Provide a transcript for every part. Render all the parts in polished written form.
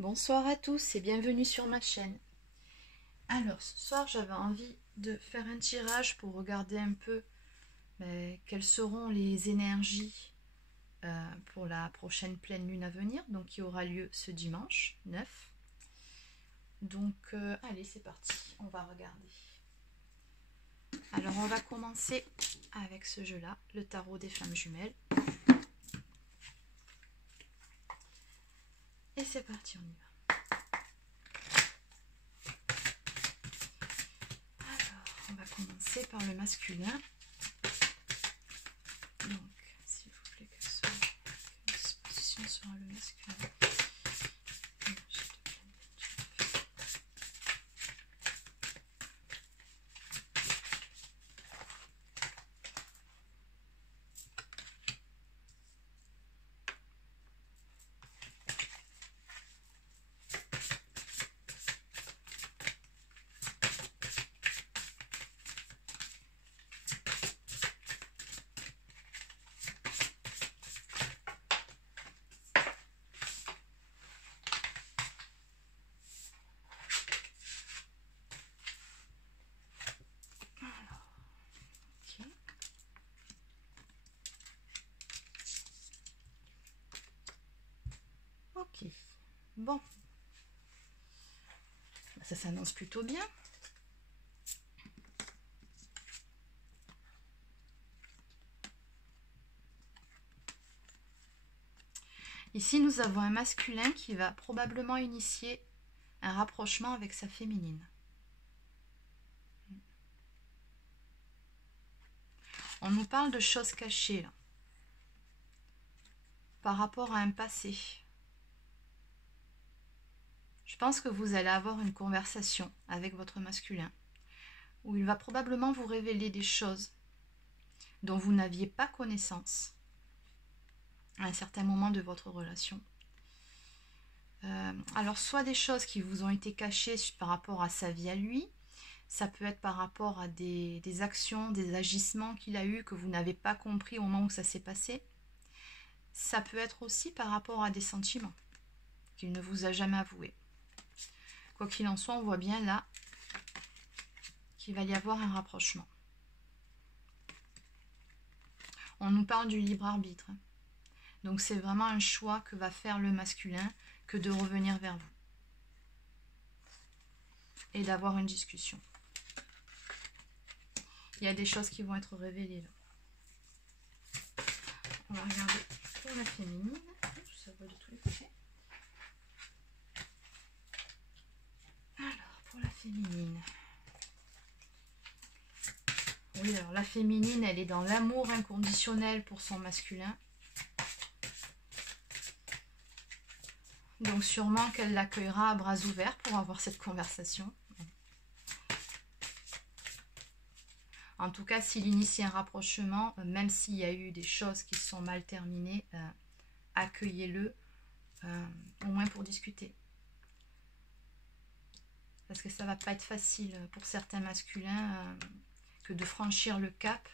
Bonsoir à tous et bienvenue sur ma chaîne. Alors ce soir j'avais envie de faire un tirage pour regarder un peu quelles seront les énergies pour la prochaine pleine lune à venir, donc qui aura lieu ce dimanche 9. Donc allez, c'est parti, on va regarder. Alors on va commencer avec ce jeu là, le tarot des flammes jumelles. Et c'est parti, on y va. On va commencer par le masculin. Donc, s'il vous plaît, quelle position sera le masculin? Ok, bon, ça s'annonce plutôt bien. Ici, nous avons un masculin qui va probablement initier un rapprochement avec sa féminine. On nous parle de choses cachées là, par rapport à un passé. Je pense que vous allez avoir une conversation avec votre masculin où il va probablement vous révéler des choses dont vous n'aviez pas connaissance à un certain moment de votre relation. Alors, soit des choses qui vous ont été cachées par rapport à sa vie à lui, ça peut être par rapport à des actions, des agissements qu'il a eu que vous n'avez pas compris au moment où ça s'est passé. Ça peut être aussi par rapport à des sentiments qu'il ne vous a jamais avoués. Quoi qu'il en soit, on voit bien là qu'il va y avoir un rapprochement. On nous parle du libre arbitre. Donc c'est vraiment un choix que va faire le masculin que de revenir vers vous. Et d'avoir une discussion. Il y a des choses qui vont être révélées là. On va regarder pour la féminine. Ça va de tous les côtés. Alors, pour la féminine. Oui, alors la féminine, elle est dans l'amour inconditionnel pour son masculin. Donc sûrement qu'elle l'accueillera à bras ouverts pour avoir cette conversation. En tout cas, s'il initie un rapprochement, même s'il y a eu des choses qui sont mal terminées, accueillez-le, au moins pour discuter. Parce que ça ne va pas être facile pour certains masculins que de franchir le cap,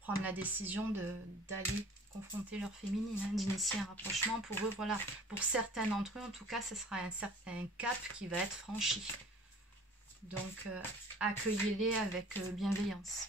prendre la décision d'aller confronter leur féminine, d'initier un rapprochement. Pour eux, voilà, pour certains d'entre eux, en tout cas, ce sera un cap qui va être franchi. Donc, accueillez-les avec bienveillance.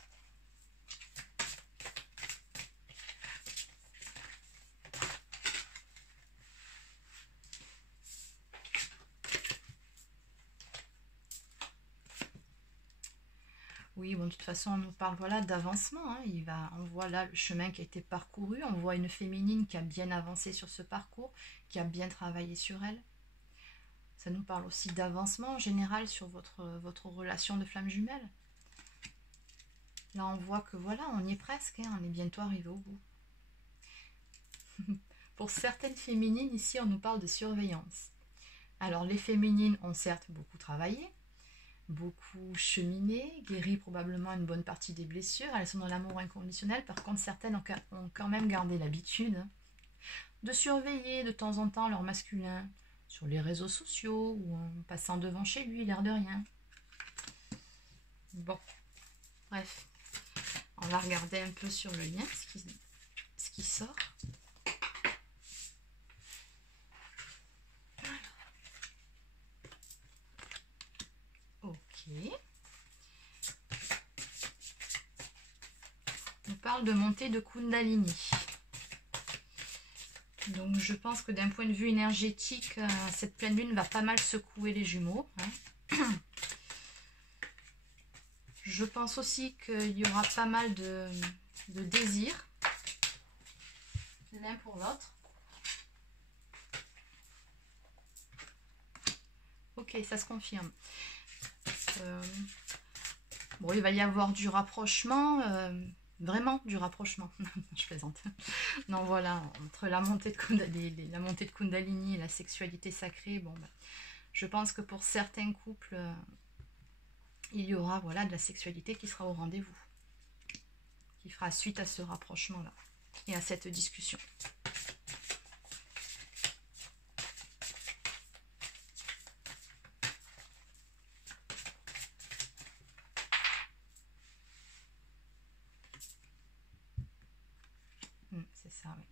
Oui, bon, de toute façon, on nous parle voilà, d'avancement. Hein. On voit là le chemin qui a été parcouru. On voit une féminine qui a bien avancé sur ce parcours, qui a bien travaillé sur elle. Ça nous parle aussi d'avancement en général sur votre relation de flamme jumelle. Là, on voit que voilà, on y est presque. Hein, on est bientôt arrivé au bout. Pour certaines féminines, ici, on nous parle de surveillance. Alors, les féminines ont certes beaucoup travaillé, beaucoup cheminé, guéri probablement une bonne partie des blessures. Elles sont dans l'amour inconditionnel. Par contre, certaines ont quand même gardé l'habitude de surveiller de temps en temps leur masculin sur les réseaux sociaux ou en passant devant chez lui, l'air de rien. Bon, bref, on va regarder un peu sur le lien ce qui sort. Alors, On parle de montée de Kundalini. Donc je pense que d'un point de vue énergétique, cette pleine lune va pas mal secouer les Jumeaux. Hein. Je pense aussi qu'il y aura pas mal de désirs l'un pour l'autre. Ok, ça se confirme. Bon, il va y avoir du rapprochement, vraiment du rapprochement. Je plaisante. Non, voilà, entre la montée de Kundalini et la sexualité sacrée, bon, ben, je pense que pour certains couples, il y aura voilà, de la sexualité qui sera au rendez-vous, qui fera suite à ce rapprochement-là et à cette discussion. C'est ça, oui.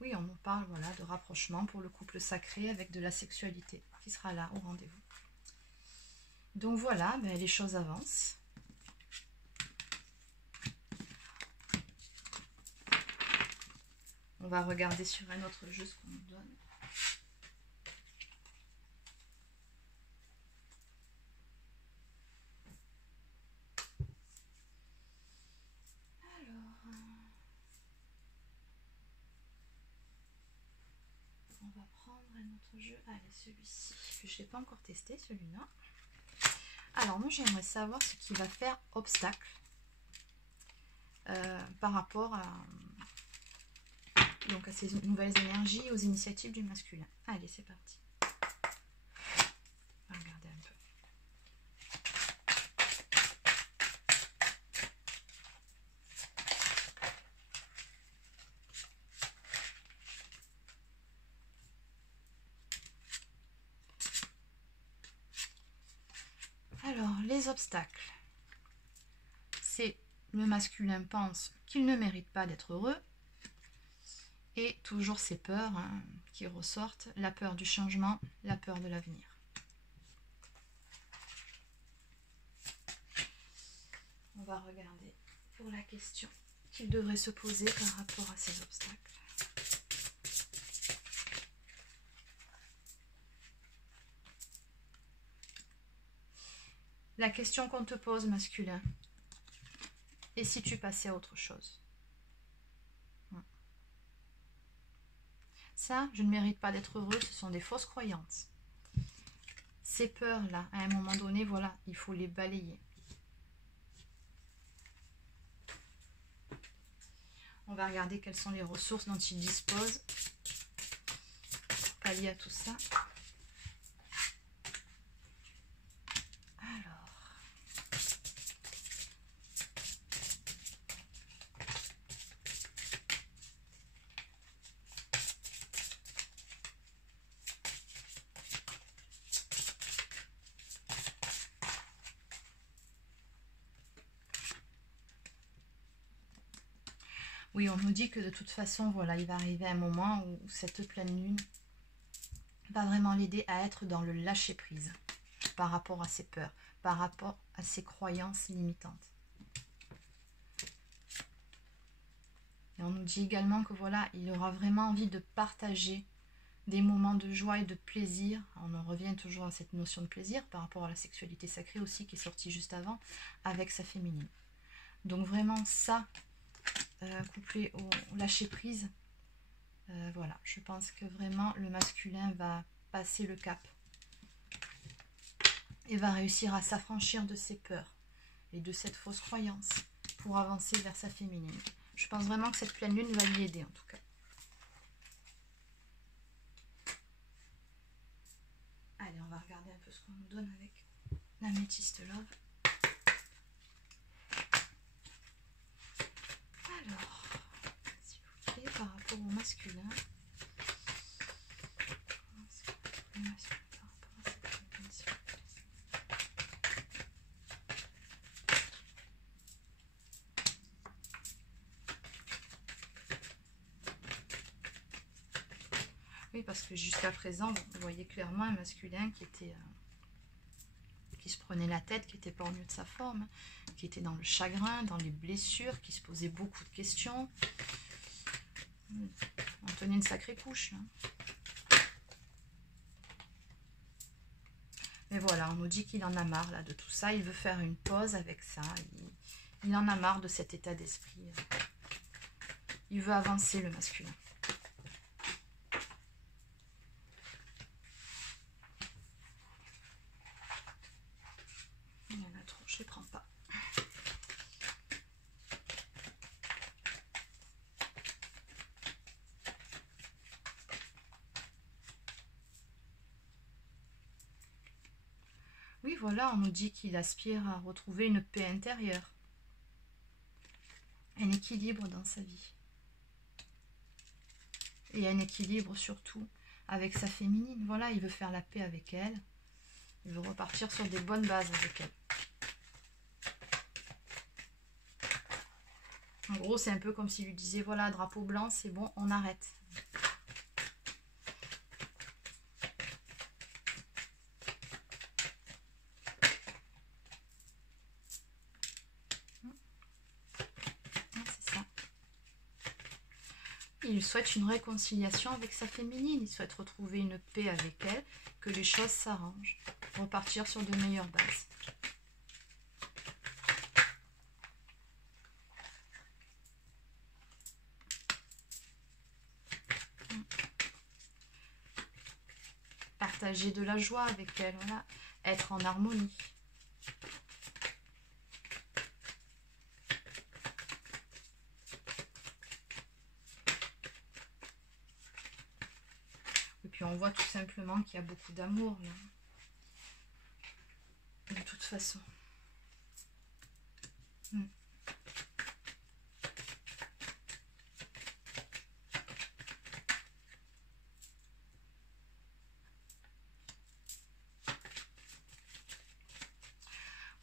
Oui, on nous parle voilà, de rapprochement pour le couple sacré avec de la sexualité qui sera là au rendez-vous. Donc voilà, ben, les choses avancent. On va regarder sur un autre jeu ce qu'on nous donne. On va prendre un autre jeu. Allez, celui-ci, que je n'ai pas encore testé, celui-là. Alors, moi, j'aimerais savoir ce qui va faire obstacle par rapport à ces nouvelles énergies, aux initiatives du masculin. Allez, c'est parti. On va regarder un peu. Alors, les obstacles. C'est le masculin pense qu'il ne mérite pas d'être heureux. Et toujours ces peurs hein, qui ressortent. La peur du changement, la peur de l'avenir. On va regarder pour la question qu'il devrait se poser par rapport à ces obstacles. La question qu'on te pose, masculin, et si tu passais à autre chose? Ça, je ne mérite pas d'être heureux, ce sont des fausses croyances. Ces peurs-là, à un moment donné, voilà, il faut les balayer. On va regarder quelles sont les ressources dont il dispose pour pallier à tout ça. Oui, on nous dit que de toute façon, voilà, il va arriver un moment où cette pleine lune va vraiment l'aider à être dans le lâcher-prise par rapport à ses peurs, par rapport à ses croyances limitantes. Et on nous dit également que voilà, il aura vraiment envie de partager des moments de joie et de plaisir. On en revient toujours à cette notion de plaisir par rapport à la sexualité sacrée aussi qui est sortie juste avant avec sa féminine. Donc vraiment ça, couplé au lâcher prise, voilà, je pense que vraiment le masculin va passer le cap et va réussir à s'affranchir de ses peurs et de cette fausse croyance pour avancer vers sa féminine. Je pense vraiment que cette pleine lune va lui aider en tout cas. Allez, on va regarder un peu ce qu'on nous donne avec l'Améthyste Love. Alors, s'il vous plaît, par rapport au masculin. Le masculin par rapport à cette dimension. Oui, parce que jusqu'à présent, vous voyez clairement un masculin qui était qui se prenait la tête, qui n'était pas au mieux de sa forme, qui était dans le chagrin, dans les blessures, qui se posait beaucoup de questions. On tenait une sacrée couche, là. Mais voilà, on nous dit qu'il en a marre là, de tout ça. Il veut faire une pause avec ça. Il en a marre de cet état d'esprit. Il veut avancer, le masculin. Il y en a trop, je ne les prends pas. Oui, voilà, on nous dit qu'il aspire à retrouver une paix intérieure. Un équilibre dans sa vie. Et un équilibre surtout avec sa féminine. Voilà, il veut faire la paix avec elle. Il veut repartir sur des bonnes bases avec elle. En gros, c'est un peu comme s'il lui disait, voilà, drapeau blanc, c'est bon, on arrête. C'est ça. Il souhaite une réconciliation avec sa féminine. Il souhaite retrouver une paix avec elle, que les choses s'arrangent. Repartir sur de meilleures bases. Partager de la joie avec elle, voilà. Être en harmonie. Et puis on voit tout simplement qu'il y a beaucoup d'amour là. De toute façon.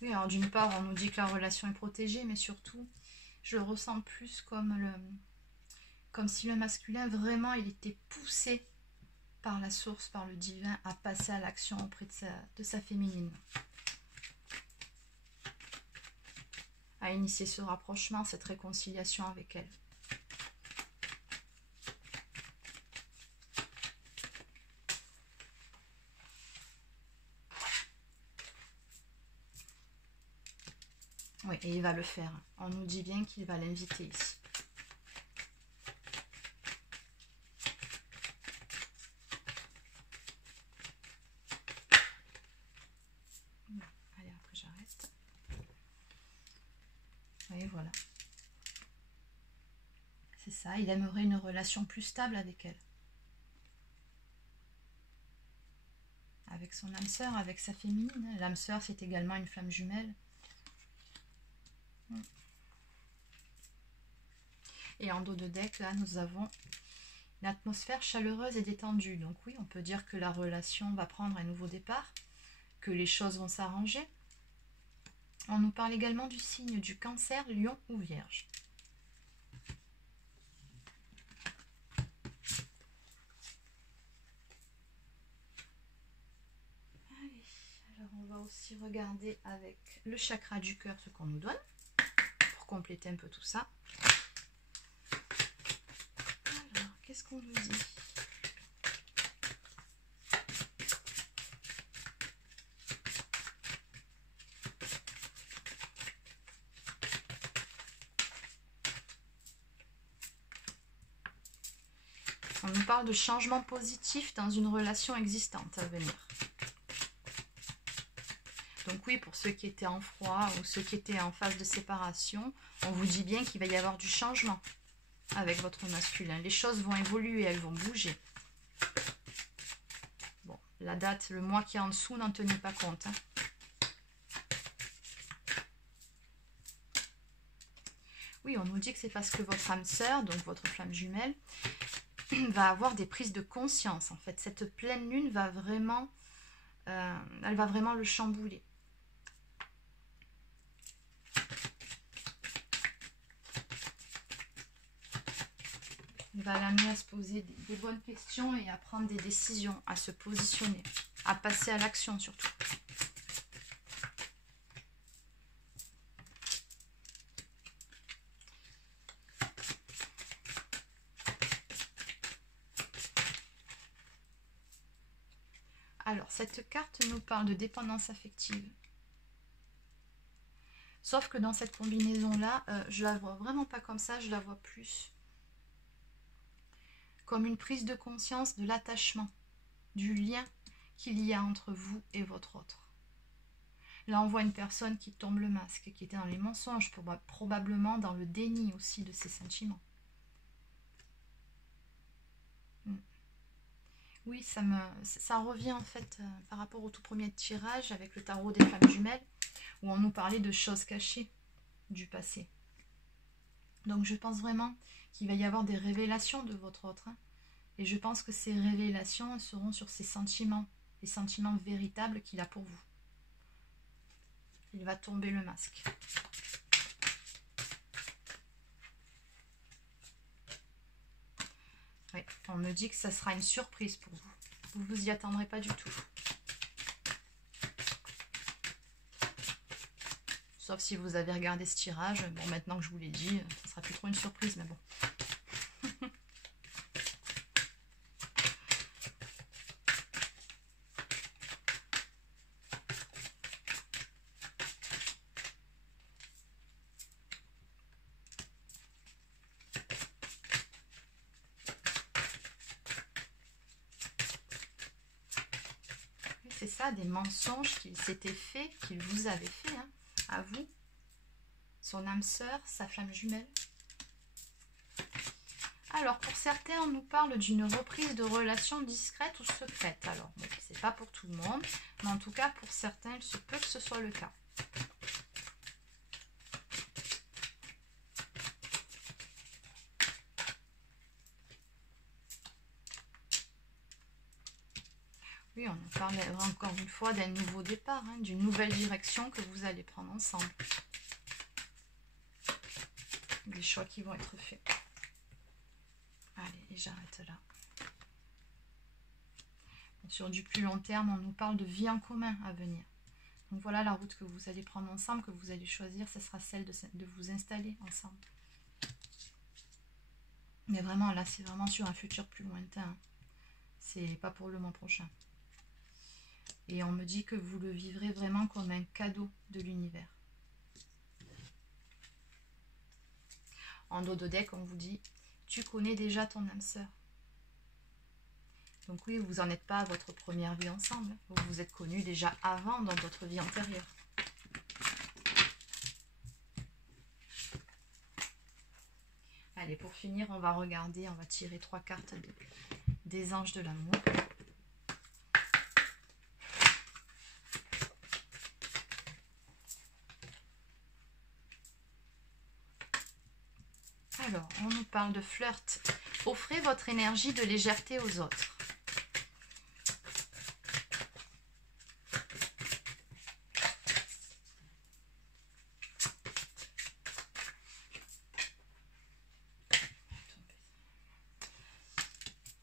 Oui, alors d'une part, on nous dit que la relation est protégée, mais surtout, je le ressens plus comme si le masculin, vraiment, il était poussé par la source, par le divin, à passer à l'action auprès de sa féminine. À initier ce rapprochement, cette réconciliation avec elle. Oui, et il va le faire. On nous dit bien qu'il va l'inviter ici. Allez, après j'arrête. Et voilà. C'est ça, il aimerait une relation plus stable avec elle. Avec son âme sœur, avec sa féminine. L'âme sœur, c'est également une flamme jumelle. Et en dos de deck, là, nous avons une atmosphère chaleureuse et détendue. Donc oui, on peut dire que la relation va prendre un nouveau départ, que les choses vont s'arranger. On nous parle également du signe du Cancer, Lion ou Vierge. Allez, alors on va aussi regarder avec le chakra du cœur ce qu'on nous donne, pour compléter un peu tout ça. Alors, qu'est-ce qu'on nous dit ? On nous parle de changement positif dans une relation existante à venir. Donc oui, pour ceux qui étaient en froid ou ceux qui étaient en phase de séparation, on vous dit bien qu'il va y avoir du changement avec votre masculin. Les choses vont évoluer, elles vont bouger. Bon, la date, le mois qui est en dessous, n'en tenez pas compte. Hein. Oui, on nous dit que c'est parce que votre âme sœur, donc votre flamme jumelle, va avoir des prises de conscience. En fait, cette pleine lune va vraiment, elle va vraiment le chambouler. Il va l'amener à se poser des bonnes questions et à prendre des décisions, à se positionner, à passer à l'action surtout. Alors, cette carte nous parle de dépendance affective. Sauf que dans cette combinaison-là, je la vois vraiment pas comme ça, je la vois plus comme une prise de conscience de l'attachement, du lien qu'il y a entre vous et votre autre. Là, on voit une personne qui tombe le masque, qui était dans les mensonges, probablement dans le déni aussi de ses sentiments. Oui, ça revient en fait par rapport au tout premier tirage avec le tarot des femmes jumelles, où on nous parlait de choses cachées du passé. Donc je pense vraiment qu'il va y avoir des révélations de votre autre. Et je pense que ces révélations seront sur ses sentiments, les sentiments véritables qu'il a pour vous. Il va tomber le masque. Oui, on me dit que ça sera une surprise pour vous. Vous ne vous y attendrez pas du tout. Sauf si vous avez regardé ce tirage. Bon, maintenant que je vous l'ai dit, ça sera plus trop une surprise, mais bon. C'est ça, des mensonges qu'il s'était fait, qu'il vous avait fait, hein, à vous, son âme sœur, sa flamme jumelle. Alors, pour certains, on nous parle d'une reprise de relation discrète ou secrète. Alors, bon, c'est pas pour tout le monde, mais en tout cas, pour certains, il se peut que ce soit le cas. Oui, on nous parle encore une fois d'un nouveau départ, hein, d'une nouvelle direction que vous allez prendre ensemble. Des choix qui vont être faits. Allez, et j'arrête là. Bon, sur du plus long terme, on nous parle de vie en commun à venir. Donc voilà la route que vous allez prendre ensemble, que vous allez choisir, ce sera celle de vous installer ensemble. Mais vraiment, là, c'est vraiment sur un futur plus lointain. Hein. C'est pas pour le mois prochain. Et on me dit que vous le vivrez vraiment comme un cadeau de l'univers. En dos de deck, on vous dit, tu connais déjà ton âme sœur. Donc oui, vous n'en êtes pas à votre première vie ensemble. Vous vous êtes connus déjà avant dans votre vie antérieure. Allez, pour finir, on va regarder, on va tirer 3 cartes des anges de l'amour. Alors, on nous parle de flirt. Offrez votre énergie de légèreté aux autres.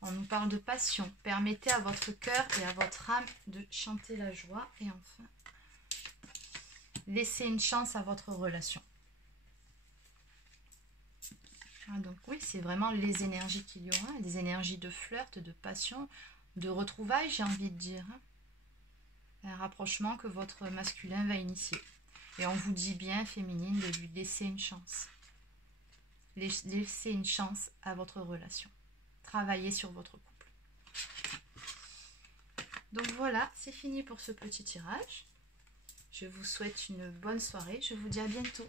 On nous parle de passion. Permettez à votre cœur et à votre âme de chanter la joie. Et enfin, laissez une chance à votre relation. Ah, donc oui, c'est vraiment les énergies qu'il y aura. Des énergies de flirt, de passion, de retrouvailles, j'ai envie de dire. Un rapprochement que votre masculin va initier. Et on vous dit bien, féminine, de lui laisser une chance. Laissez une chance à votre relation. Travaillez sur votre couple. Donc voilà, c'est fini pour ce petit tirage. Je vous souhaite une bonne soirée. Je vous dis à bientôt.